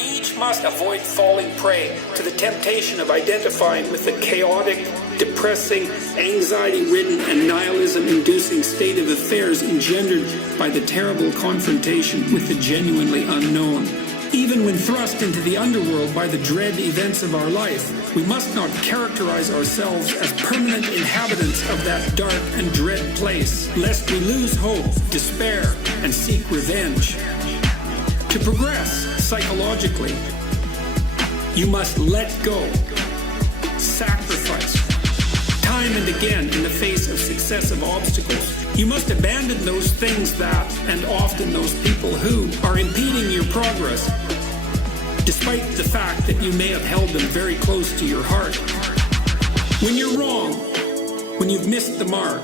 We each must avoid falling prey to the temptation of identifying with the chaotic, depressing, anxiety-ridden, and nihilism-inducing state of affairs engendered by the terrible confrontation with the genuinely unknown. Even when thrust into the underworld by the dread events of our life, we must not characterize ourselves as permanent inhabitants of that dark and dread place, lest we lose hope, despair, and seek revenge. To progress psychologically, you must let go, sacrifice, time and again in the face of successive obstacles. You must abandon those things that, and often those people who, are impeding your progress, despite the fact that you may have held them very close to your heart. When you're wrong, when you've missed the mark,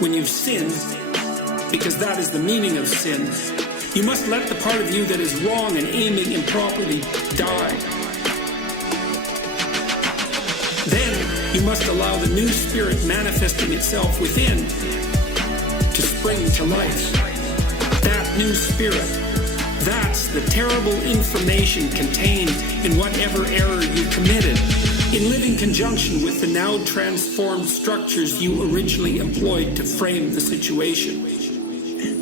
when you've sinned, because that is the meaning of sin, you must let the part of you that is wrong and aiming improperly die. Then you must allow the new spirit manifesting itself within to spring to life. That new spirit, that's the terrible information contained in whatever error you committed, in living conjunction with the now transformed structures you originally employed to frame the situation.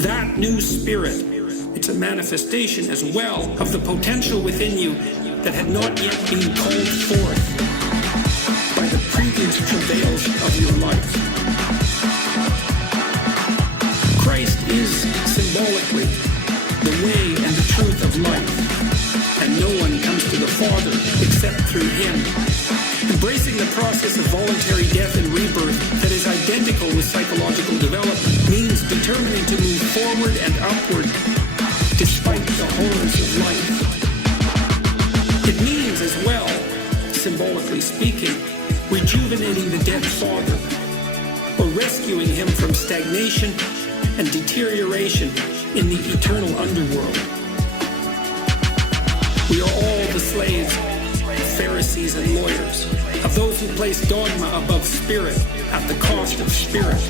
That new spirit, it's a manifestation as well of the potential within you that had not yet been called forth by the previous travails of your life. Christ is symbolically the way and the truth of life, and no one comes to the Father except through Him. Embracing the process of voluntary death and rebirth that is identical with psychological development means determining to move forward and upward despite the horrors of life. It means as well, symbolically speaking, rejuvenating the dead father, or rescuing him from stagnation and deterioration in the eternal underworld. We are all the slaves of Pharisees and lawyers, of those who place dogma above spirit at the cost of spirit.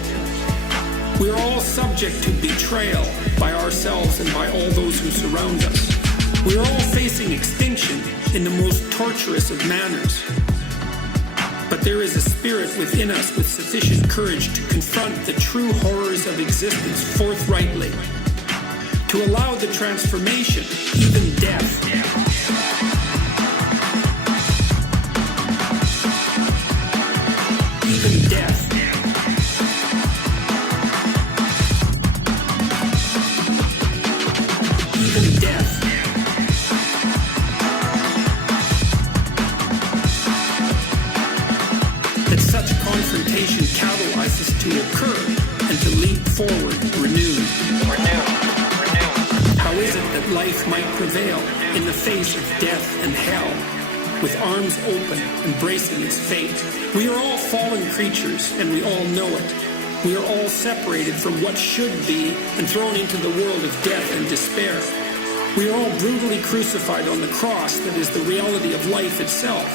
We are all subject to betrayal by ourselves and by all those who surround us. We are all facing extinction in the most torturous of manners. But there is a spirit within us with sufficient courage to confront the true horrors of existence forthrightly, to allow the transformation, even death. Even death. Even death. That such confrontation catalyzes to occur and to leap forward renewed. How is it that life might prevail in the face of death and hell, with arms open, embracing its fate? We are all fallen creatures, and we all know it. We are all separated from what should be and thrown into the world of death and despair. We are all brutally crucified on the cross that is the reality of life itself.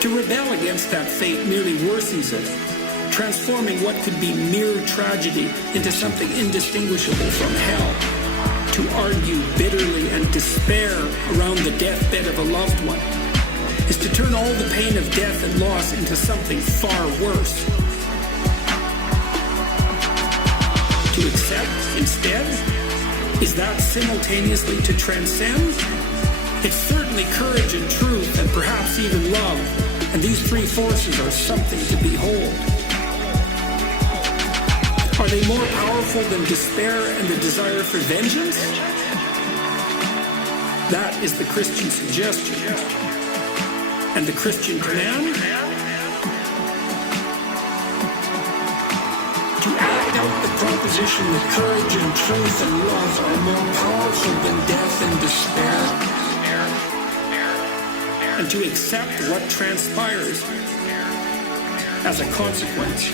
To rebel against that fate merely worsens it, transforming what could be mere tragedy into something indistinguishable from hell. To argue bitterly and despair around the deathbed of a loved one is to turn all the pain of death and loss into something far worse. To accept instead? Is that simultaneously to transcend? It's certainly courage and truth and perhaps even love, and these three forces are something to behold. Are they more powerful than despair and the desire for vengeance? That is the Christian suggestion. And the Christian command? To act out the proposition that courage and truth and love are more powerful than death and despair. And to accept what transpires as a consequence.